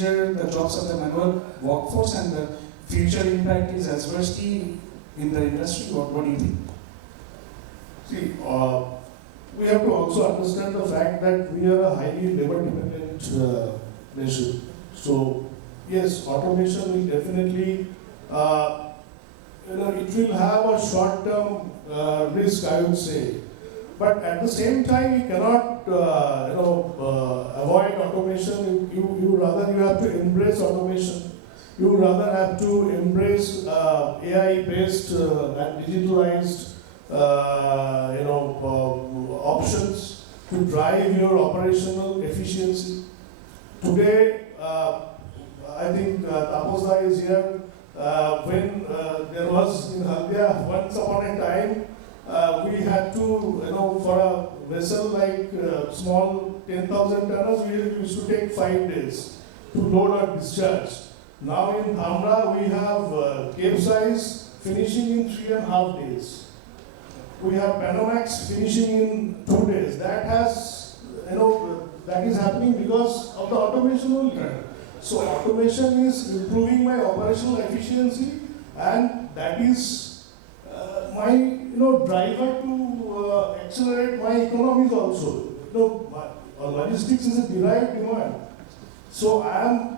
the jobs of the manual workforce and the future impact is adversely in the industry? What do you think? See, we have to also understand the fact that we are a highly labor-dependent nation. So, yes, automation will definitely, it will have a short-term risk, I would say. But at the same time, we cannot, avoid automation. You rather you have to embrace automation. You rather have to embrace AI-based and digitalized, options to drive your operational efficiency. Today, I think Taposda is here. When there was in Haldia, once upon a time, we had to, for a vessel like small 10,000 tonners, we used to take 5 days to load or discharge. Now in Dhamra, we have capesize finishing in 3.5 days. We have Panamax finishing in 2 days. That has, that is happening because of the automation only. So automation is improving my operational efficiency, and that is my driver to accelerate my economies also. Logistics is a derived demand. So I am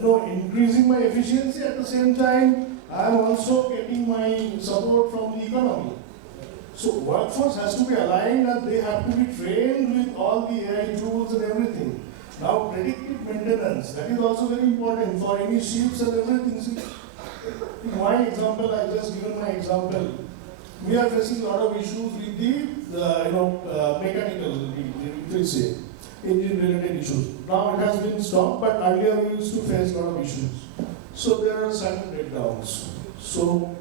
increasing my efficiency, at the same time I am also getting my support from the economy. So workforce has to be aligned and they have to be trained with all the AI tools and everything. Now predictive maintenance, that is also very important for any ships and everything. See, in my example, I just given my example. We are facing a lot of issues with the mechanical, we will say, engine-related issues. Now it has been stopped, but earlier we used to face a lot of issues. So there are sudden breakdowns. So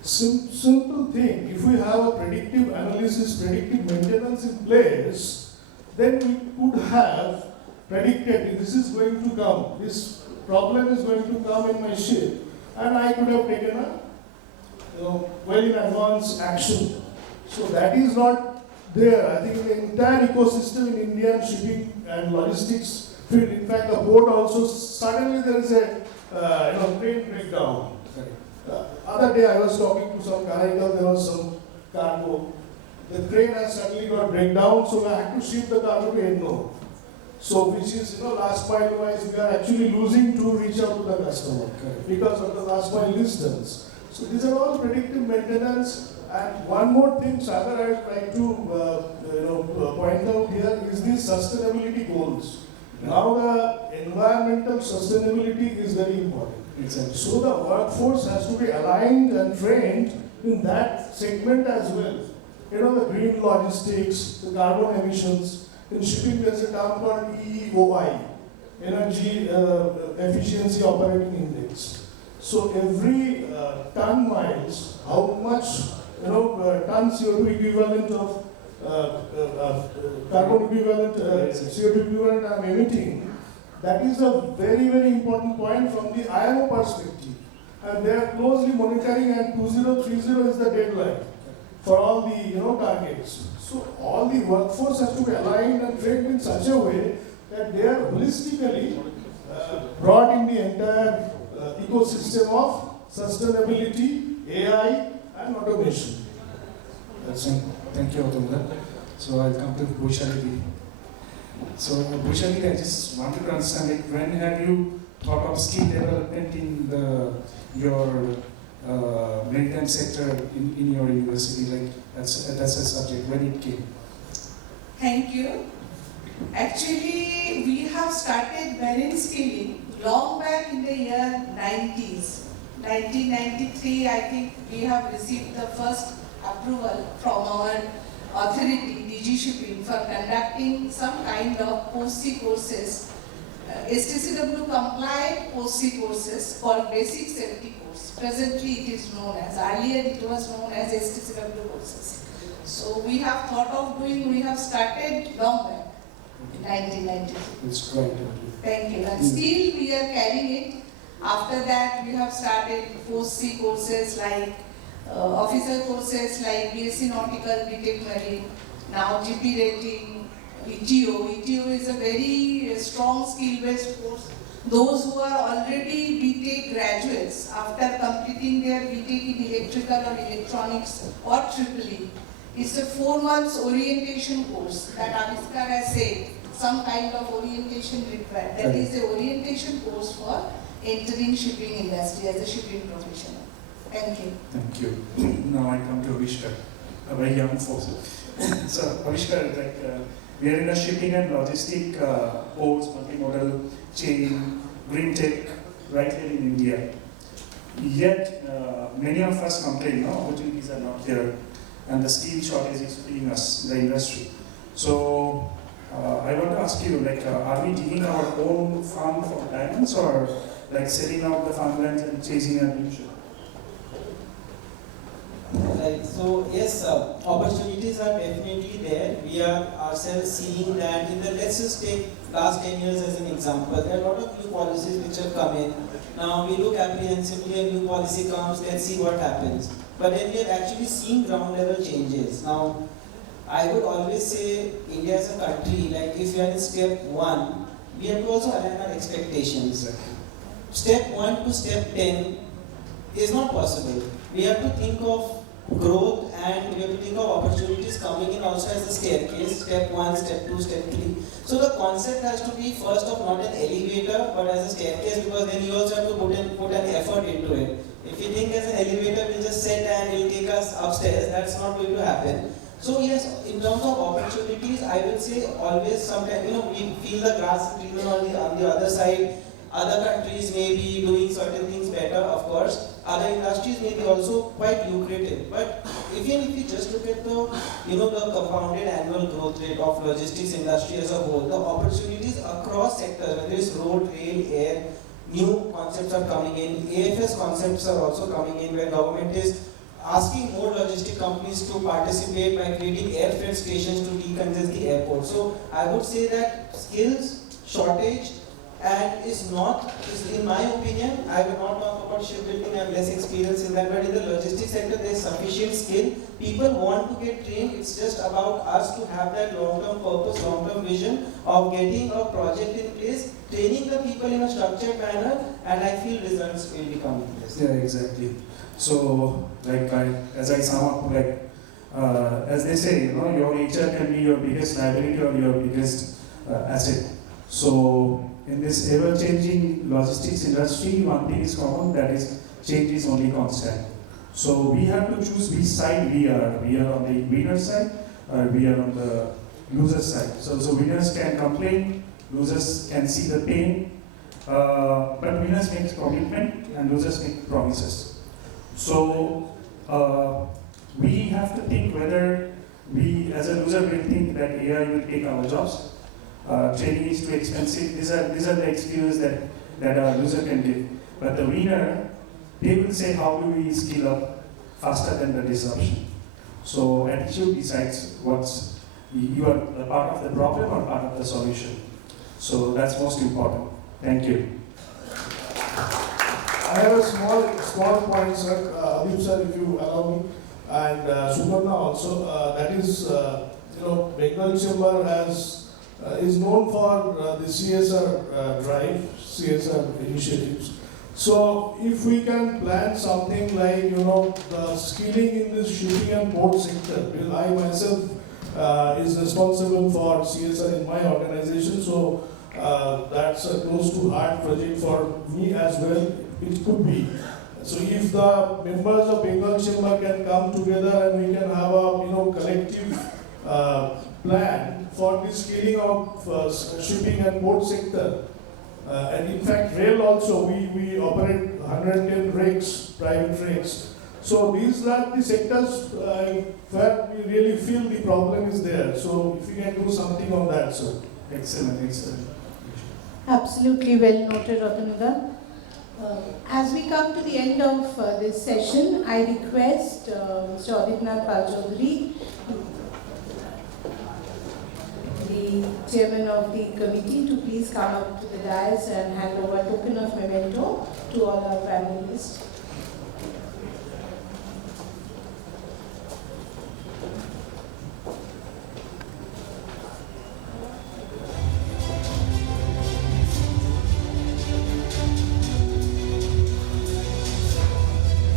simple thing, if we have a predictive analysis, predictive maintenance in place, then we could have predicted this is going to come, this problem is going to come in my ship, and I could have taken a well in advance action. So that is not there. I think the entire ecosystem in Indian shipping and logistics field, in fact the port also, suddenly there is a train breakdown. Other day I was talking to some carrier, there was some cargo. The train has suddenly got breakdown, so I had to ship the cargo to Endo. So which is, last mile wise, we are actually losing to reach out to the customer because of the last mile distance. So these are all predictive maintenance. And one more thing, Sagar, I would like to point out here is the sustainability goals. Now the environmental sustainability is very important. Exactly. So the workforce has to be aligned and trained in that segment as well. The green logistics, the carbon emissions. In shipping, there's a term called EEOI, Energy Efficiency Operating Index. So every ton miles, how much ton CO2 equivalent of carbon equivalent, CO2 equivalent I'm emitting, that is a very, very important point from the IMO perspective. And they are closely monitoring, and 2030 is the deadline for all the targets. So all the workforce has to be aligned and trained in such a way that they are holistically brought in the entire ecosystem of sustainability, AI, and automation. That's it. Thank you, Autumnda. So I'll come to Bhushalidi. So Bhushalidi, I just wanted to understand, when have you thought of skill development in your maritime sector in your university? That's a subject, when it came. Thank you. Actually, we have started marine skilling long back in the year 90s. 1993, I think we have received the first approval from our authority, DG Shipping, for conducting some kind of post-sea courses, STCW compliant post-sea courses called Basic Safety Course. Presently it is known as, earlier it was known as STCW courses. So we have thought of we have started long back, in 1993. It's quite Thank you. And still we are carrying it. After that, we have started post-sea courses like officer courses like BSc Nautical, BTech Marine, now GP rating, ETO. ETO is a very strong skill-based course those who are already BTech graduates after completing their BTech in electrical or electronics or EEE. It's a 4 months orientation course that Aviskar has said, some kind of orientation required. That is the orientation course for entering shipping industry as a shipping professional. Thank you. Thank you. Now I come to Avishkar, a very young force. So Avishkar, we are in a shipping and logistic ports, multimodal chain, green tech, right here in India. Yet many of us complain, opportunities are not here, and the skill shortage is hitting us, the industry. So I want to ask you, are we digging our own farm for diamonds, or selling out the farmlands and chasing a future? Right. So yes, opportunities are definitely there. We are ourselves seeing that let's just take last 10 years as an example. There are a lot of new policies which have come in. Now we look apprehensively, a new policy comes, let's see what happens. But then we are actually seeing ground level changes. Now, I would always say India as a country, if we are in step 1, we have to also align our expectations. Step 1 to step 10 is not possible. We have to think of growth and we have to think of opportunities coming in also as a staircase, step 1, step 2, step 3. So the concept has to be first of not an elevator but as a staircase, because then you also have to put an effort into it. If you think as an elevator, we'll just sit and it'll take us upstairs, that's not going to happen. So yes, in terms of opportunities, I will say always sometimes, we feel the grass is greener on the other side. Other countries may be doing certain things better, of course. Other industries may be also quite lucrative. But even if you just look at the compounded annual growth rate of logistics industry as a whole, the opportunities across sectors, whether it's road, rail, air, new concepts are coming in. AFS concepts are also coming in, where government is asking more logistic companies to participate by creating air freight stations to decongest the airport. So I would say that skills shortage and is in my opinion, I will not talk about shipbuilding, I have less experience in that, but in the logistics sector there is sufficient skill. People want to get trained, it's just about us to have that long-term purpose, long-term vision of getting a project in place, training the people in a structured manner, and I feel results will be coming. Yeah, exactly. So, as I sum up, as they say, your HR can be your biggest liability or your biggest asset. So, in this ever-changing logistics industry, one thing is common, that is change is only constant. So we have to choose which side we are. We are on the winner side, or we are on the loser side. So winners can complain, losers can see the pain, but winners make commitment and losers make promises. So we have to think whether we, as a loser, will think that AI will take our jobs. Training is too expensive. These are the excuses that a loser can give. But the winner, they will say, how do we scale up faster than the disruption? So attitude decides what's you are a part of the problem or part of the solution. So that's most important. Thank you. I have a small point, sir. Adib sir, if you allow me, and Suparna also. That is, Bengal Chamber is known for the CSR drive, CSR initiatives. So if we can plan something like, the skilling in the shipping and port sector, because I myself is responsible for CSR in my organization, so that's a close to heart project for me as well. It could be. So if the members of Bengal Chamber can come together and we can have a collective plan for the scaling of shipping and port sector. And in fact, rail also, we operate 110 rakes, private rakes. So these are the sectors where we really feel the problem is there. So if you can do something on that, sir. Excellent. Absolutely well noted, Ratanuga. As we come to the end of this session, I request Mr. Aditnath Pal Chaudhary, the chairman of the committee, to please come up to the dais and hand over a token of memento to all our panelists.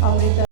Amrita.